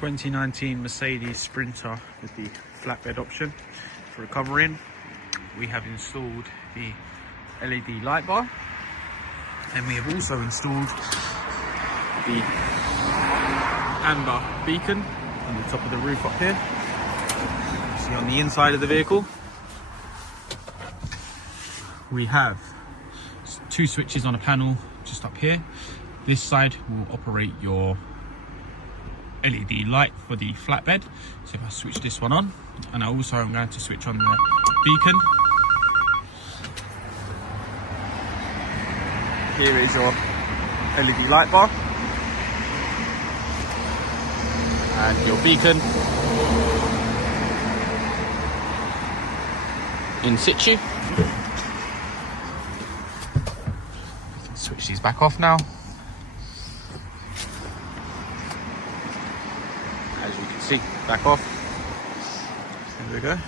2019 Mercedes Sprinter with the flatbed option for recovering. We have installed the LED light bar, and we have also installed the amber beacon on the top of the roof up here. See, on the inside of the vehicle we have 2 switches on a panel just up here. This side will operate your LED light for the flatbed. So if I switch this one on, and I also am going to switch on the beacon. Here is your LED light bar and your beacon in situ. Switch these back off now. As you can see, back off. There we go.